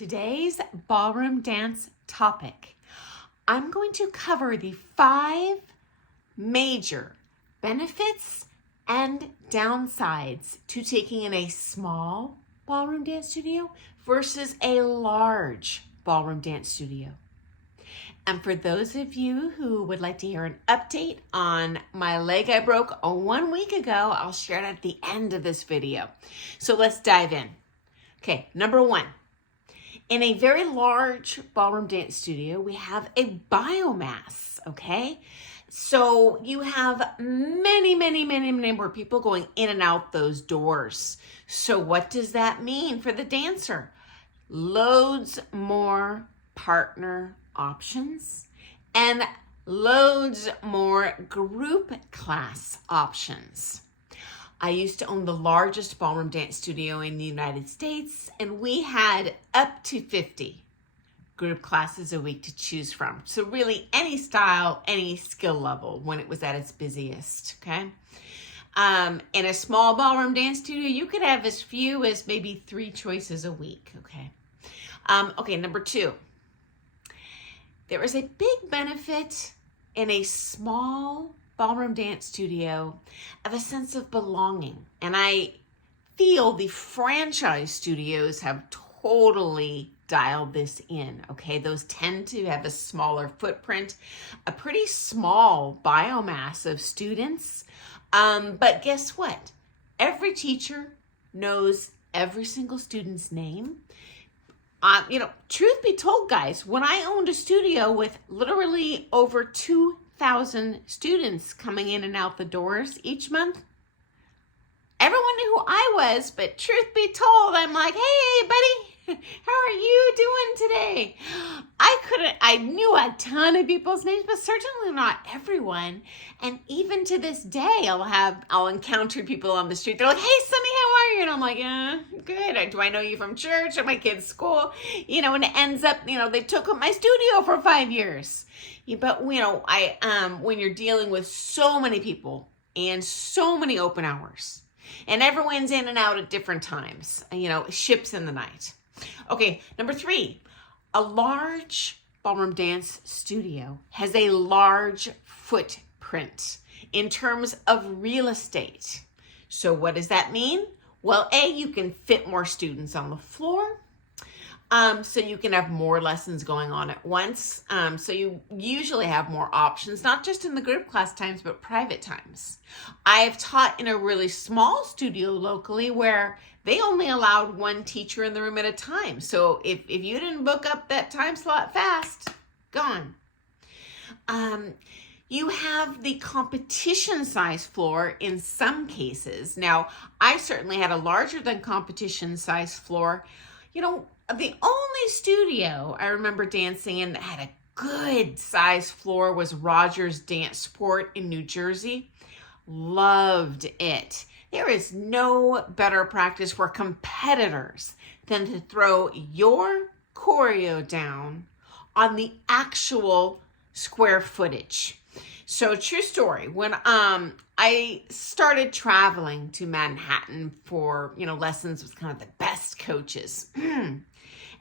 Today's ballroom dance topic, I'm going to cover the 5 major benefits and downsides to taking in a small ballroom dance studio versus a large ballroom dance studio. And for those of you who would like to hear an update on my leg I broke 1 week ago, I'll share it at the end of this video. So let's dive in. Okay, number 1. In a very large ballroom dance studio, we have a biomass, okay? So you have many more people going in and out those doors. So what does that mean for the dancer? Loads more partner options and loads more group class options. I used to own the largest ballroom dance studio in the United States, and we had up to 50 group classes a week to choose from. So really any style, any skill level when it was at its busiest, okay? In a small ballroom dance studio, you could have as few as maybe 3 choices a week, okay? Okay, number 2. There is a big benefit in a small ballroom dance studio of a sense of belonging. And I feel the franchise studios have totally dialed this in, okay? Those tend to have a smaller footprint, a pretty small biomass of students. But guess what? Every teacher knows every single student's name. Truth be told, guys, when I owned a studio with literally over 2,000 students coming in and out the doors each month, everyone knew who I was, but truth be told, I'm like, hey, buddy, how are you doing today? I knew a ton of people's names, but certainly not everyone. And even to this day, I'll encounter people on the street. They're like, hey, Sunny, how are you? And I'm like, good. Do I know you from church or my kid's school? And it ends up, they took up my studio for 5 years. But, when you're dealing with so many people and so many open hours, and everyone's in and out at different times, ships in the night. Okay, number 3, a large ballroom dance studio has a large footprint in terms of real estate. So what does that mean? Well, you can fit more students on the floor. So you can have more lessons going on at once. So you usually have more options, not just in the group class times, but private times. I've taught in a really small studio locally where they only allowed 1 teacher in the room at a time. So if you didn't book up that time slot fast, gone. You have the competition size floor in some cases. Now, I certainly had a larger than competition size floor. The only studio I remember dancing in that had a good size floor was Rogers Dance Sport in New Jersey. Loved it. There is no better practice for competitors than to throw your choreo down on the actual square footage. So true story, when I started traveling to Manhattan for, lessons with kind of the best coaches.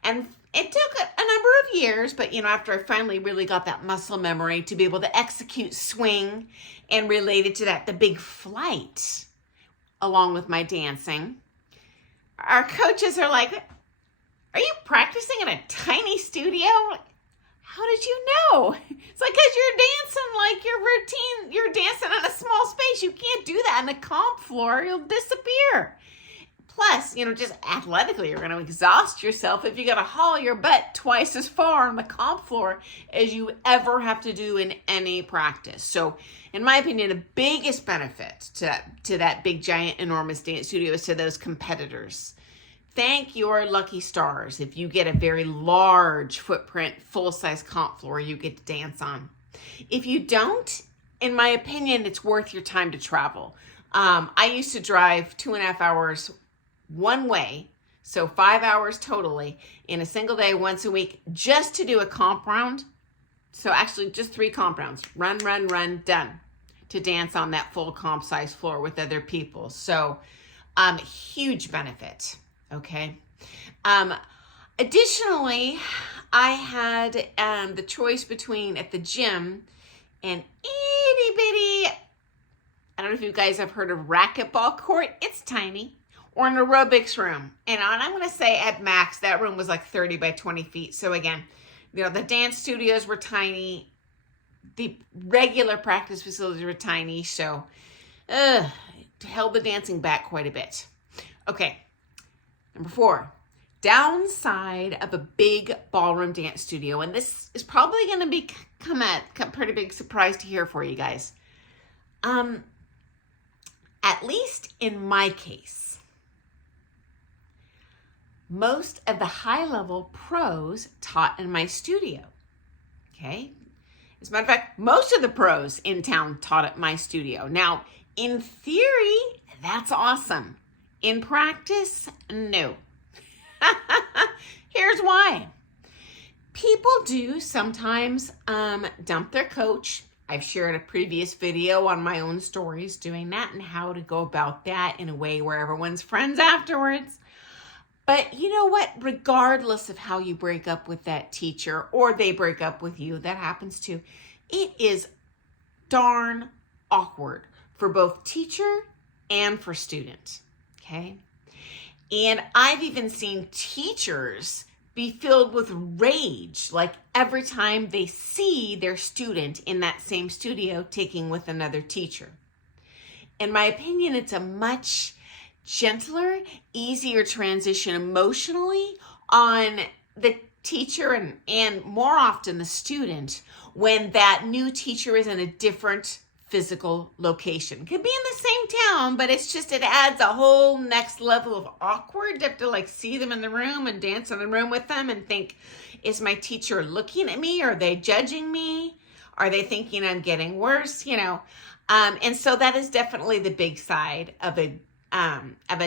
And it took a number of years, but, after I finally really got that muscle memory to be able to execute swing and related to that, the big flight, along with my dancing, our coaches are like, are you practicing in a tiny studio? How did you know? It's like, because you're dancing like your routine, you're dancing in a small space. You can't do that on a comp floor. You'll disappear. Plus, just athletically, you're going to exhaust yourself if you got to haul your butt twice as far on the comp floor as you ever have to do in any practice. So, in my opinion, the biggest benefit to that big, giant, enormous dance studio is to those competitors. Thank your lucky stars if you get a very large footprint, full-size comp floor you get to dance on. If you don't, in my opinion, it's worth your time to travel. I used to drive 2.5 hours one way, so 5 hours totally, in a single day, once a week, just to do a comp round. So actually just 3 comp rounds. Run, done. To dance on that full comp size floor with other people. So huge benefit, okay? Additionally, I had the choice between at the gym an itty bitty, I don't know if you guys have heard of racquetball court. It's tiny. Or an aerobics room. And I'm going to say at max, that room was like 30 by 20 feet. So again, the dance studios were tiny. The regular practice facilities were tiny. So held the dancing back quite a bit. Okay, number 4. Downside of a big ballroom dance studio. And this is probably going to become a pretty big surprise to hear for you guys. At least in my case, most of the high-level pros taught in my studio, okay? As a matter of fact, most of the pros in town taught at my studio. Now, in theory, that's awesome. In practice, no. Here's why. People do sometimes dump their coach. I've shared a previous video on my own stories doing that and how to go about that in a way where everyone's friends afterwards. But you know what? Regardless of how you break up with that teacher or they break up with you, that happens too, it is darn awkward for both teacher and for student, okay? And I've even seen teachers be filled with rage, like every time they see their student in that same studio taking with another teacher. In my opinion, it's a much gentler, easier transition emotionally on the teacher and more often the student when that new teacher is in a different physical location. Could be in the same town, but it adds a whole next level of awkward. You have to like see them in the room and dance in the room with them and think, is my teacher looking at me? Are they judging me? Are they thinking I'm getting worse? And so that is definitely the big side of a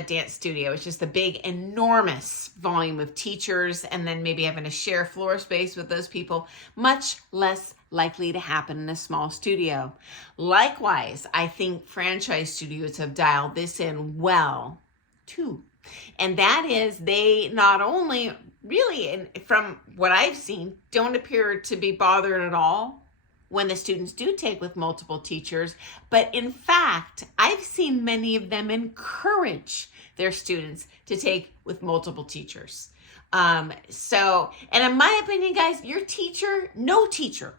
dance studio. It's just a big, enormous volume of teachers and then maybe having to share floor space with those people. Much less likely to happen in a small studio. Likewise, I think franchise studios have dialed this in well too. And that is they not only really, from what I've seen, don't appear to be bothered at all when the students do take with multiple teachers, but in fact, I've seen many of them encourage their students to take with multiple teachers. And in my opinion, guys, your teacher, no teacher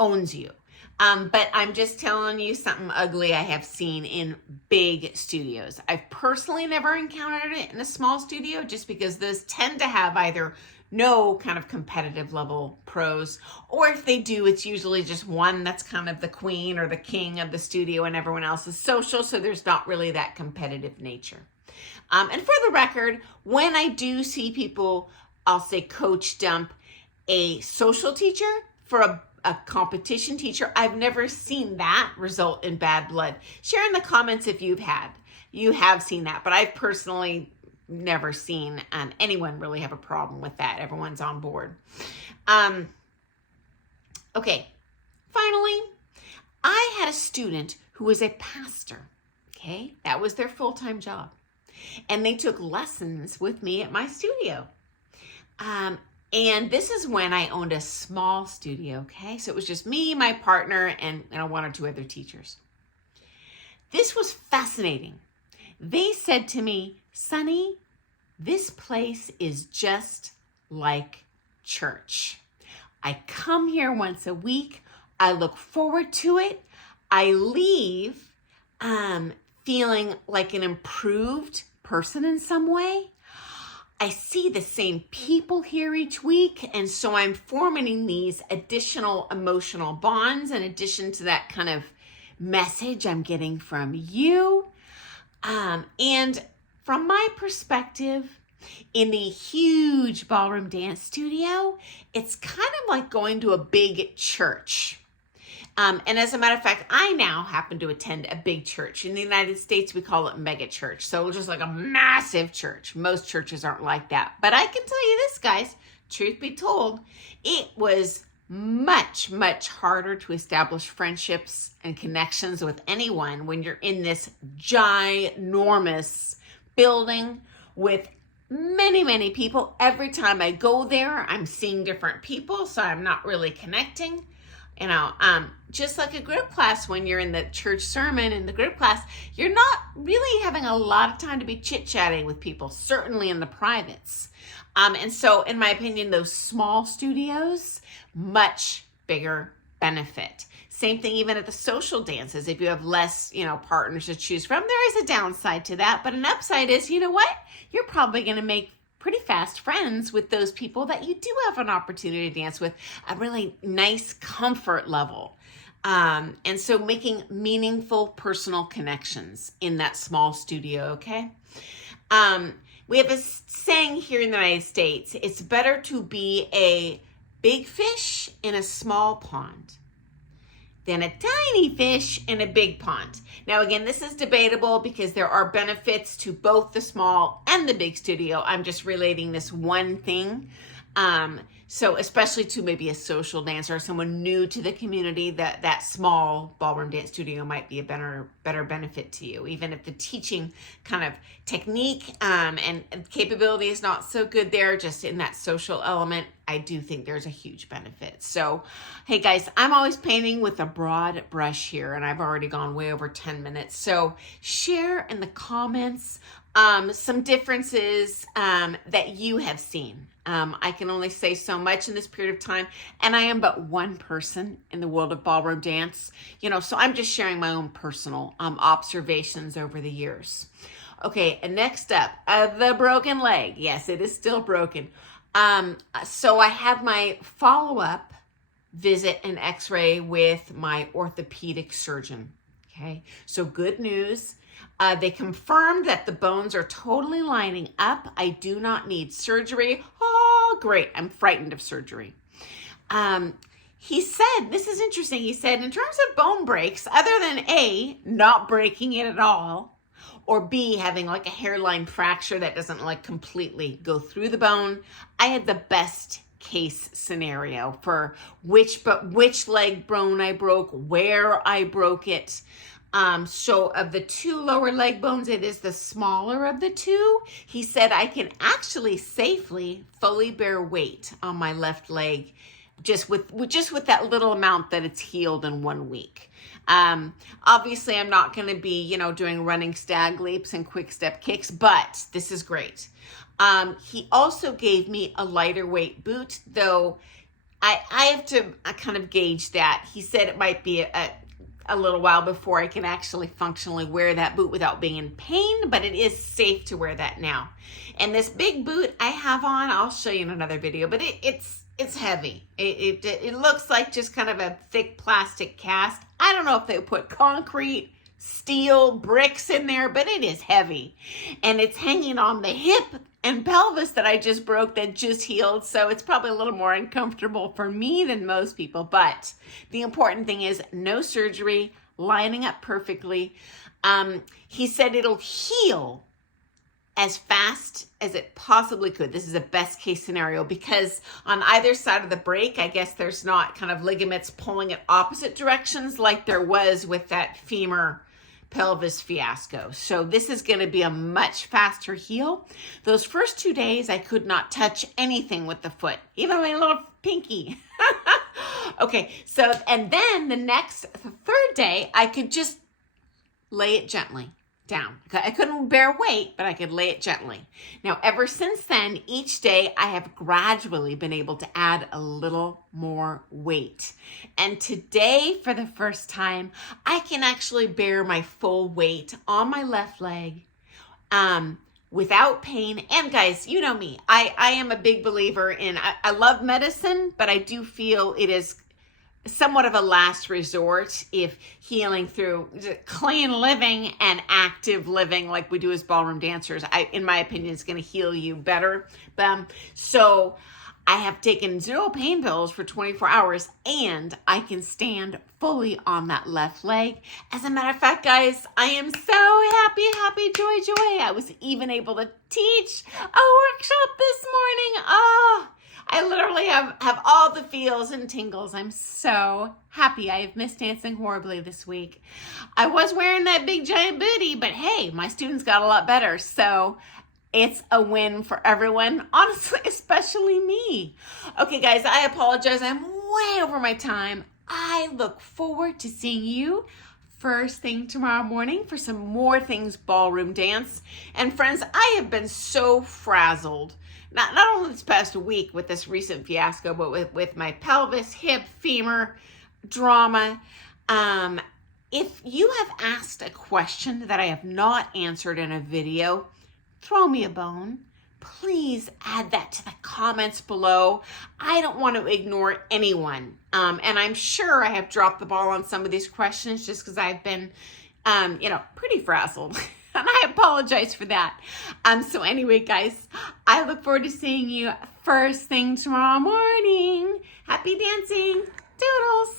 owns you. But I'm just telling you something ugly I have seen in big studios. I've personally never encountered it in a small studio just because those tend to have either no kind of competitive level pros, or if they do, it's usually just one that's kind of the queen or the king of the studio and everyone else is social, so there's not really that competitive nature. And for the record, when I do see people, I'll say coach dump a social teacher for a competition teacher, I've never seen that result in bad blood. Share in the comments if you have seen that, but I've personally never seen anyone really have a problem with that. Everyone's on board. Okay, finally, I had a student who was a pastor, okay? That was their full-time job. And they took lessons with me at my studio. And this is when I owned a small studio, okay? So it was just me, my partner, and one or two other teachers. This was fascinating. They said to me, Sunny, this place is just like church. I come here once a week. I look forward to it. I leave feeling like an improved person in some way. I see the same people here each week, and so I'm forming these additional emotional bonds in addition to that kind of message I'm getting from you. And from my perspective, in the huge ballroom dance studio, it's kind of like going to a big church. And as a matter of fact, I now happen to attend a big church. In the United States, we call it mega church. So just like a massive church. Most churches aren't like that. But I can tell you this, guys, truth be told, it was much, much harder to establish friendships and connections with anyone when you're in this ginormous building with many people. Every time I go there, I'm seeing different people, so I'm not really connecting. Just like a group class, when you're in the church sermon in the group class, you're not really having a lot of time to be chit-chatting with people, certainly in the privates. And so, in my opinion, those small studios, much bigger benefit. Same thing even at the social dances. If you have less, partners to choose from, there is a downside to that. But an upside is, you know what? You're probably going to make pretty fast friends with those people that you do have an opportunity to dance with, a really nice comfort level. And so making meaningful personal connections in that small studio, okay? We have a saying here in the United States, it's better to be a big fish in a small pond than a tiny fish in a big pond. Now, again, this is debatable because there are benefits to both the small and the big studio. I'm just relating this one thing. So especially to maybe a social dancer or someone new to the community, that small ballroom dance studio might be a better benefit to you, even if the teaching kind of technique and capability is not so good there. Just in that social element, I do think there's a huge benefit. So, hey guys, I'm always painting with a broad brush here, and I've already gone way over 10 minutes. So share in the comments some differences that you have seen. I can only say so much in this period of time, and I am but one person in the world of ballroom dance, so I'm just sharing my own personal observations over the years. Okay, and next up, the broken leg. Yes, it is still broken. So I have my follow-up visit and x-ray with my orthopedic surgeon. Okay, so good news. They confirmed that the bones are totally lining up. I do not need surgery. Oh, great. I'm frightened of surgery. He said, this is interesting. He said, in terms of bone breaks, other than A, not breaking it at all, or B, having like a hairline fracture that doesn't like completely go through the bone, I had the best case scenario for which leg bone I broke, where I broke it. So of the two lower leg bones, it is the smaller of the two. He said I can actually safely fully bear weight on my left leg just with that little amount that it's healed in 1 week. Obviously I'm not going to be, doing running stag leaps and quick step kicks, but this is great. He also gave me a lighter weight boot, though I have to kind of gauge that. He said it might be a little while before I can actually functionally wear that boot without being in pain, but it is safe to wear that now. And this big boot I have on, I'll show you in another video, but it's heavy. It looks like just kind of a thick plastic cast. I don't know if they put concrete, steel, bricks in there, but it is heavy. And it's hanging on the hip and pelvis that I just broke, that just healed. So it's probably a little more uncomfortable for me than most people. But the important thing is no surgery, lining up perfectly. He said it'll heal as fast as it possibly could. This is a best case scenario because on either side of the break, I guess there's not kind of ligaments pulling in opposite directions like there was with that femur pelvis fiasco. So this is going to be a much faster heal. Those first 2 days, I could not touch anything with the foot, even my little pinky. Okay, so, and then the third day, I could just lay it gently down. I couldn't bear weight, but I could lay it gently. Now, ever since then, each day I have gradually been able to add a little more weight. And today, for the first time, I can actually bear my full weight on my left leg without pain. And guys, you know me, I am a big believer in, I love medicine, but I do feel it is somewhat of a last resort if healing through clean living and active living like we do as ballroom dancers, in my opinion, is going to heal you better. So I have taken 0 pain pills for 24 hours and I can stand fully on that left leg. As a matter of fact, guys, I am so happy, joy. I was even able to teach a workshop this morning. Oh, I literally have all the feels and tingles. I'm so happy. I have missed dancing horribly this week. I was wearing that big giant booty, but hey, my students got a lot better. So It's a win for everyone, honestly, especially me. Okay, guys, I apologize. I'm way over my time. I look forward to seeing you first thing tomorrow morning for some more things ballroom dance. And friends, I have been so frazzled, not only this past week with this recent fiasco, but with my pelvis, hip, femur drama. If you have asked a question that I have not answered in a video, throw me a bone. Please add that to the comments below. I don't want to ignore anyone. And I'm sure I have dropped the ball on some of these questions just because I've been, pretty frazzled. And I apologize for that. So anyway, guys, I look forward to seeing you first thing tomorrow morning. Happy dancing. Doodles.